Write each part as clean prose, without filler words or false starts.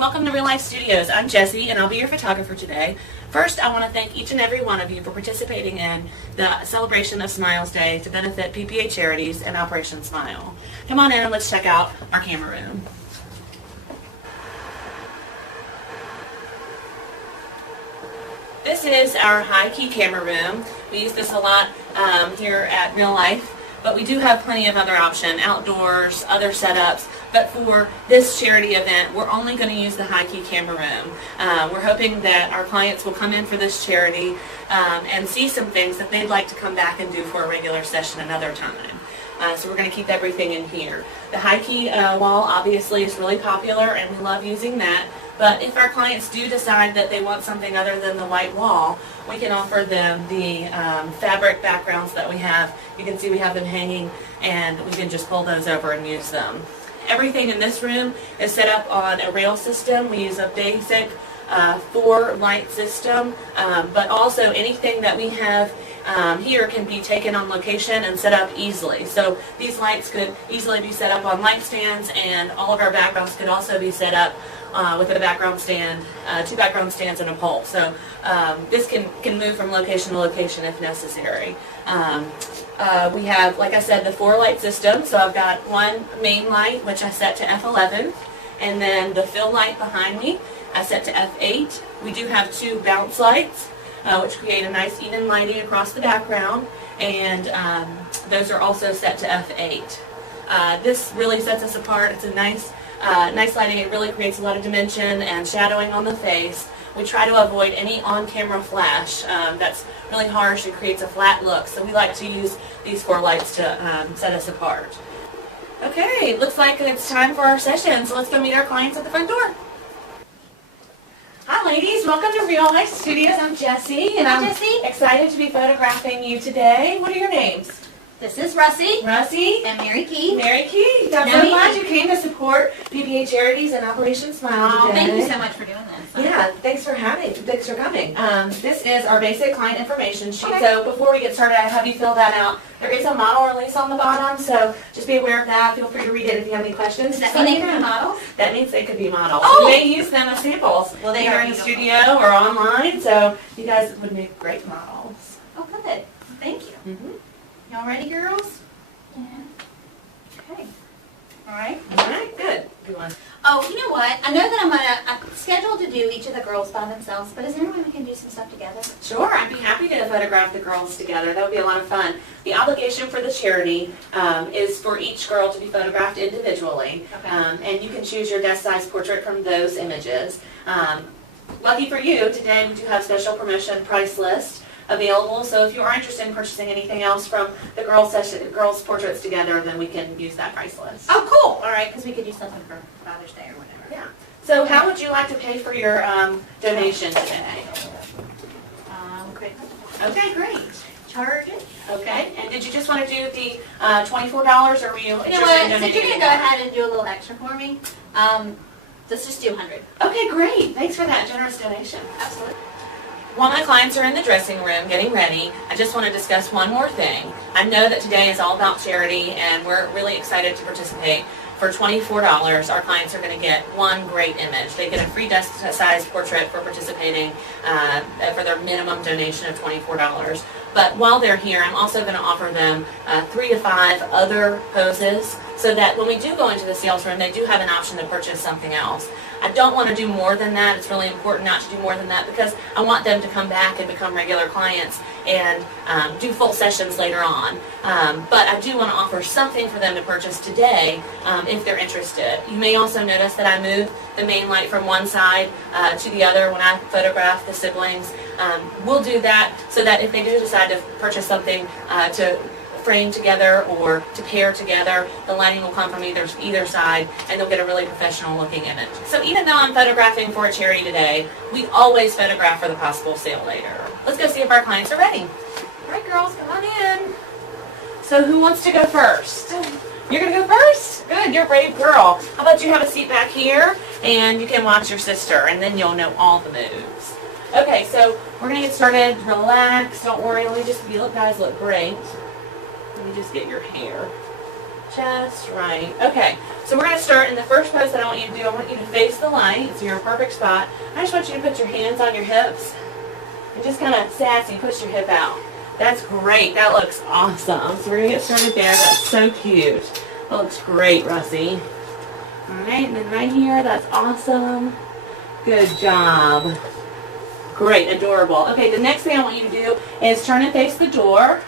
welcome to Real Life Studios. I'm Jessie and I'll be your photographer today. First, I want to thank each and every one of you for participating in the celebration of Smiles Day to benefit PPA Charities and Operation Smile. Come on in and let's check out our camera room. This is our high-key camera room. We use this a lot here at Real Life, but we do have plenty of other options, outdoors, other setups. But for this charity event, we're only going to use the high-key camera room. We're hoping that our clients will come in for this charity and see some things that they'd like to come back and do for a regular session another time. So we're going to keep everything in here. The high-key wall obviously is really popular and we love using that. But if our clients do decide that they want something other than the white wall, we can offer them the fabric backgrounds that we have. You can see we have them hanging and we can just pull those over and use them. Everything in this room is set up on a rail system. We use a basic 4-light system, but also anything that we have here can be taken on location and set up easily. So these lights could easily be set up on light stands, and all of our backgrounds could also be set up with a background stand, 2 background stands and a pole. So this can move from location to location if necessary. We have, like I said, the 4-light system. So I've got one main light, which I set to F11, and then the fill light behind me I set to F8. We do have 2 bounce lights, which create a nice even lighting across the background, and those are also set to F8. This really sets us apart. It's a nice lighting. It really creates a lot of dimension and shadowing on the face. We try to avoid any on-camera flash. That's really harsh. It creates a flat look. So we like to use these 4 lights to set us apart. Okay, looks like it's time for our session. So let's go meet our clients at the front door. Hi ladies, welcome to Real Life Studios. I'm Jessie, and I'm excited to be photographing you today. What are your names? This is Russie. Russie. And Mary Key. Mary Key. I'm so glad you came to support PPA Charities and Operation Smile today. Thank you so much for doing this. Yeah, thanks for coming. This is our basic client information sheet. Okay. So before we get started, I have you fill that out. There is a model release on the bottom, so just be aware of that. Feel free to read it if you have any questions. Does that mean they could be models? That means they could be models. Oh! We may use them as samples. Well, they are in the studio or online, so you guys would make great models. Oh, good. Thank you. Y'all ready, girls? Yeah. Okay. All right. All right. Good. Good one. Oh, you know what? I know that I'm scheduled to do each of the girls by themselves, but is there any way we can do some stuff together? Sure. I'd be happy to photograph the girls together. That would be a lot of fun. The obligation for the charity is for each girl to be photographed individually, and you can choose your desk size portrait from those images. Lucky for you, today we do have special promotion price list available, so if you are interested in purchasing anything else from the girls' portraits together, then we can use that price list. Oh, cool. All right, because we could do something for Father's Day or whatever. Yeah. So how would you like to pay for your donation today? Credit card. Okay, great. Charge it. Okay, and did you just want to do the $24, or were you interested in donating? Since you're going to go ahead and do a little extra for me, let's just do 100. Okay, great. Thanks for that generous donation. Absolutely. While my clients are in the dressing room getting ready, I just want to discuss one more thing. I know that today is all about charity, and we're really excited to participate. For $24, our clients are going to get one great image. They get a free desk-size portrait for participating for their minimum donation of $24. But while they're here, I'm also going to offer them 3 to 5 other poses so that when we do go into the sales room, they do have an option to purchase something else. I don't want to do more than that. It's really important not to do more than that because I want them to come back and become regular clients and do full sessions later on. But I do want to offer something for them to purchase today if they're interested. You may also notice that I move the main light from one side to the other when I photograph the siblings. We'll do that so that if they do decide to purchase something to frame together or to pair together, the lighting will come from either side and they'll get a really professional looking image. So even though I'm photographing for a charity today, we always photograph for the possible sale later. Let's go see if our clients are ready. All right, girls, come on in. So who wants to go first? You're going to go first? Good, you're a brave girl. How about you have a seat back here and you can watch your sister and then you'll know all the moves. Okay, so we're going to get started. Relax, don't worry. Let me just, you guys look great. Let me just get your hair. Just right. Okay, so we're going to start in the first pose that I want you to do. I want you to face the light, so you're in a perfect spot. I just want you to put your hands on your hips and just kind of sassy push your hip out. That's great. That looks awesome. So we're going to get started there. That's so cute. That looks great, Russie. All right, and then right here, that's awesome. Good job. Great, adorable. Okay, the next thing I want you to do is turn and face the door.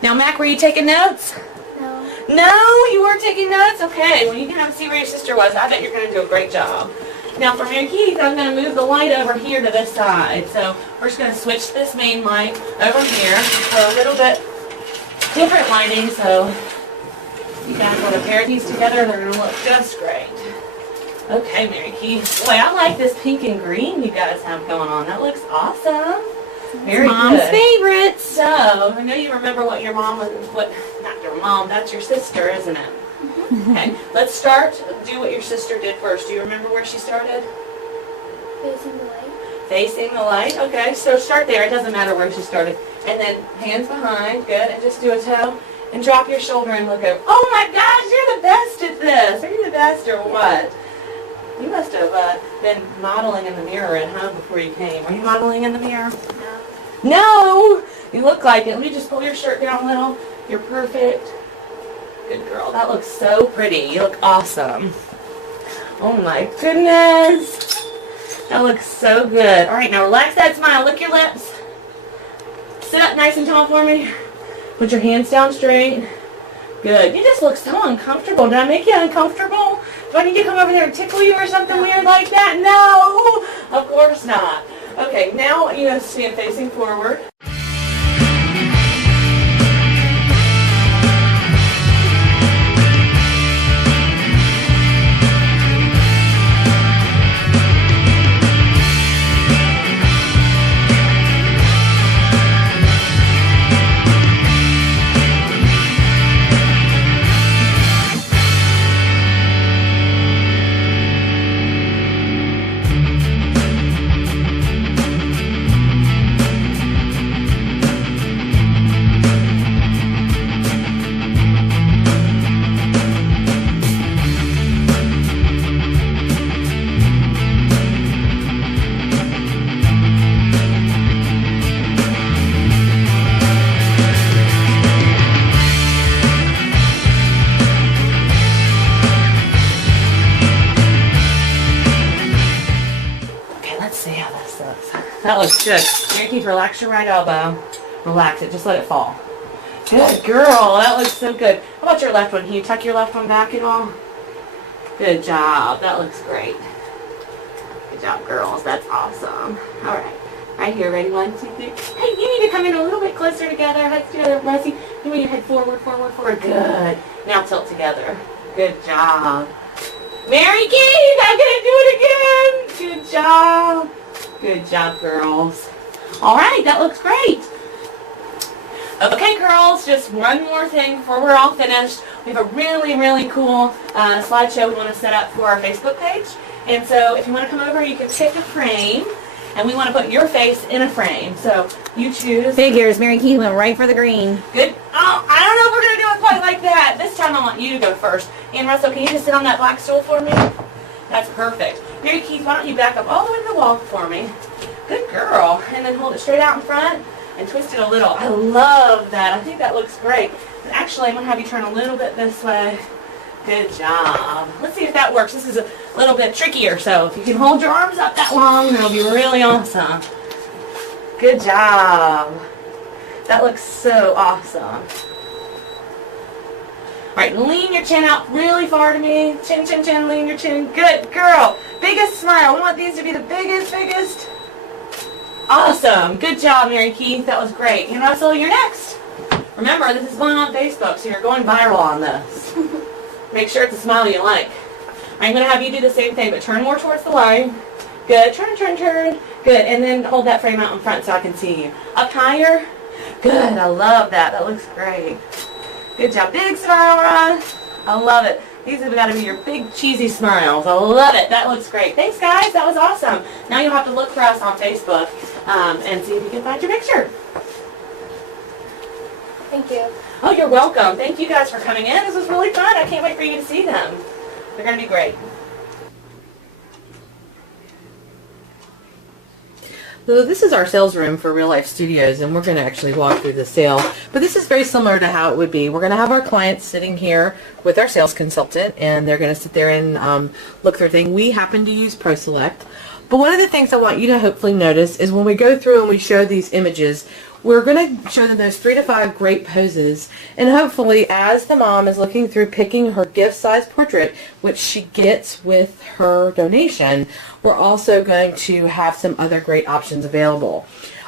Now, Mac, were you taking notes? No. No, you weren't taking notes? Okay, well, you can have a see where your sister was. I bet you're going to do a great job. Now, for Mary Keith, I'm going to move the light over here to this side. So, we're just going to switch this main light over here for a little bit different lighting. So, you guys want to pair these together, they're going to look just great. Okay, Mary Keith. Boy, I like this pink and green you guys have going on. That looks awesome. Very Mom's good. favorites. So, I know you remember what your mom was, not your mom, that's your sister, isn't it? Mm-hmm. Okay, let's do what your sister did first. Do you remember where she started? Facing the light. Facing the light, okay, so start there, it doesn't matter where she started. And then hands behind, good, and just do a toe, and drop your shoulder and look over. Oh my gosh, you're the best at this. Are you the best or what? You must have been modeling in the mirror at home before you came. Were you modeling in the mirror? No. No! You look like it. Let me just pull your shirt down a little. You're perfect. Good girl. That looks so pretty. You look awesome. Oh my goodness. That looks so good. All right, now relax that smile. Lick your lips. Sit up nice and tall for me. Put your hands down straight. Good. You just look so uncomfortable. Did I make you uncomfortable? Do I need to come over there and tickle you or something weird like that? No! Of course not. Okay, now you know, stand facing forward. That looks good. Mary Keith, relax your right elbow. Relax it. Just let it fall. Good girl. That looks so good. How about your left one? Can you tuck your left one back at all? Good job. That looks great. Good job, girls. That's awesome. All right. Right here. Ready? 1, 2, 3. Hey, you need to come in a little bit closer together. Heads together. Russie. You move your head forward, forward, forward. Good. Now tilt together. Good job. Mary Keith, I'm going to do it again. Good job. Good job, girls. All right, that looks great. Okay, girls, just one more thing before we're all finished. We have a really, really cool slideshow we want to set up for our Facebook page. And so if you want to come over, you can pick a frame. And we want to put your face in a frame. So you choose. Figures. Mary Keith went right for the green. Good. Oh, I don't know if we're going to do it quite like that. This time I want you to go first. And Russell, can you just sit on that black stool for me? That's perfect. Mary Keith, why don't you back up all the way to the wall for me? Good girl. And then hold it straight out in front and twist it a little. I love that. I think that looks great. And actually, I'm going to have you turn a little bit this way. Good job. Let's see if that works. This is a little bit trickier, so if you can hold your arms up that long, that'll be really awesome. Good job. That looks so awesome. All right, lean your chin out really far to me. Chin, chin, chin, lean your chin. Good girl. Biggest smile. We want these to be the biggest. Awesome. Good job, Mary Keith. That was great. And Russell, you're next. Remember, this is going on Facebook, so you're going viral on this. Make sure it's a smile you like. I'm going to have you do the same thing, but turn more towards the line. Good. Turn, turn, turn. Good. And then hold that frame out in front so I can see you. Up higher. Good. I love that. That looks great. Good job. Big smile, Ron. I love it. These have got to be your big cheesy smiles. I love it. That looks great. Thanks, guys. That was awesome. Now you'll have to look for us on Facebook and see if you can find your picture. Thank you. Oh, you're welcome. Thank you guys for coming in. This was really fun. I can't wait for you to see them. They're going to be great. So this is our sales room for Real Life Studios, and we're going to actually walk through the sale. But this is very similar to how it would be. We're going to have our clients sitting here with our sales consultant, and they're going to sit there and look through things. We happen to use ProSelect. But one of the things I want you to hopefully notice is when we go through and we show these images, we're going to show them those 3 to 5 great poses, and hopefully as the mom is looking through picking her gift-size portrait, which she gets with her donation, we're also going to have some other great options available.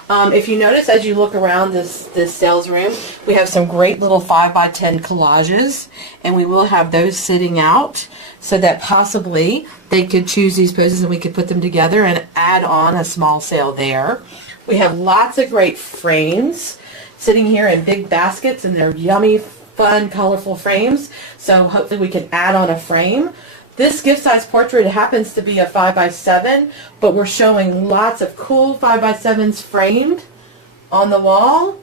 If you notice as you look around this sales room, we have some great little 5x10 collages, and we will have those sitting out so that possibly they could choose these poses and we could put them together and add on a small sale there. We have lots of great frames sitting here in big baskets, and they're yummy, fun, colorful frames. So hopefully we can add on a frame. This gift-size portrait happens to be a 5x7, but we're showing lots of cool 5x7s framed on the wall.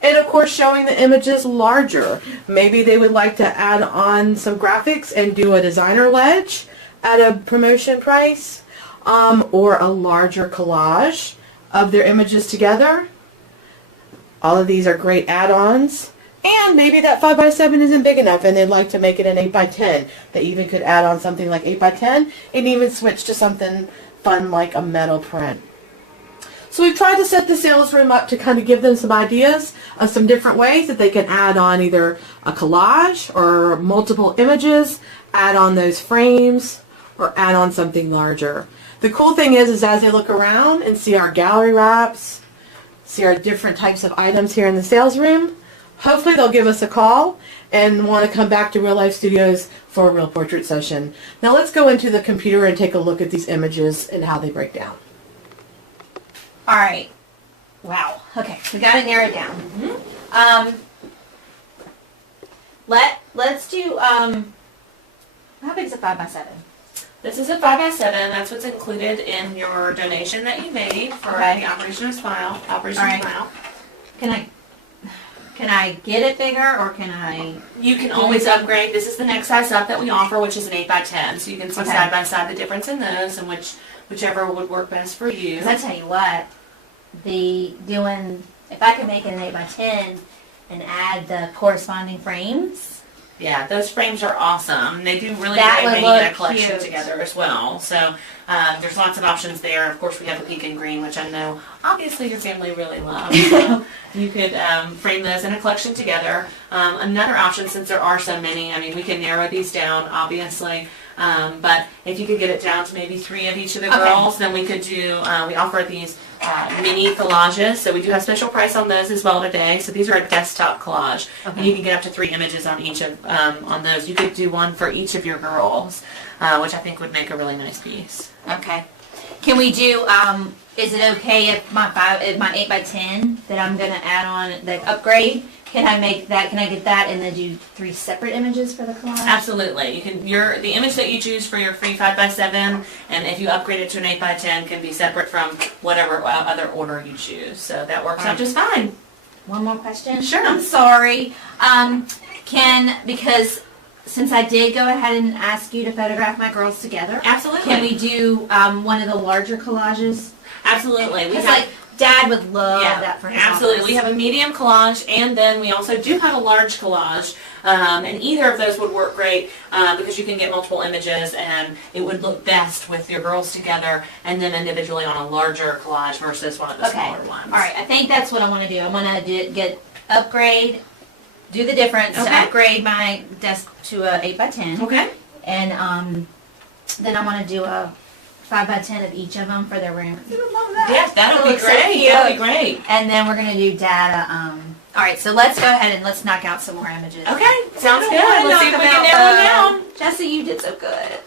And of course showing the images larger. Maybe they would like to add on some graphics and do a designer ledge at a promotion price, or a larger collage of their images together. All of these are great add-ons. And maybe that 5x7 isn't big enough and they'd like to make it an 8x10. They even could add on something like 8x10 and even switch to something fun like a metal print. So we've tried to set the sales room up to kind of give them some ideas of some different ways that they can add on either a collage or multiple images, add on those frames, or add on something larger. The cool thing is as they look around and see our gallery wraps, see our different types of items here in the sales room, hopefully they'll give us a call and want to come back to Real Life Studios for a real portrait session. Now let's go into the computer and take a look at these images and how they break down. All right. Wow. Okay, we got to narrow it down. Let's do, how big is a 5x7? This is a 5x7. That's what's included in your donation that you made for the Operation Smile. Smile. Can I get it bigger, or can I? You can always upgrade. This is the next size up that we offer, which is an 8x10. So you can see side by side the difference in those and whichever would work best for you. Because I tell you what, if I could make it an 8x10 and add the corresponding frames. Yeah, those frames are awesome. They do really great when you get a collection together as well. So there's lots of options there. Of course, we have the pink and green, which I know obviously your family really loves. So you could frame those in a collection together. Another option, since there are so many, I mean, we can narrow these down, obviously. But if you could get it down to maybe 3 of each of the girls, then we could do, we offer these mini collages. So we do have special price on those as well today. So these are a desktop collage. And you can get up to 3 images on each of on those. You could do one for each of your girls, which I think would make a really nice piece. Okay. Can we do, is it okay if my 8x10 that I'm going to add on, the upgrade, can I make that, can I get that and then do 3 separate images for the collage? Absolutely. You can, the image that you choose for your free 5x7, and if you upgrade it to an 8x10, can be separate from whatever other order you choose. So that works out just fine. One more question? Sure. I'm sorry. Because since I did go ahead and ask you to photograph my girls together, absolutely. Can we do one of the larger collages? Absolutely. Because like Dad would love that for his absolutely. office. We have a medium collage, and then we also do have a large collage, and either of those would work great because you can get multiple images, and it would look best with your girls together and then individually on a larger collage versus one of the smaller ones. All right. I think that's what I want to do. I want to upgrade. Do the difference to upgrade my desk to a 8x10. Okay. And then I want to do a 5x10 of each of them for their room. Yes, that would be great. That would be great. And then we're going to do Dad All right, so let's go ahead and let's knock out some more images. Okay, sounds good. I don't wanna Let's see if knock we them can out, nail them though. down. Jesse, you did so good.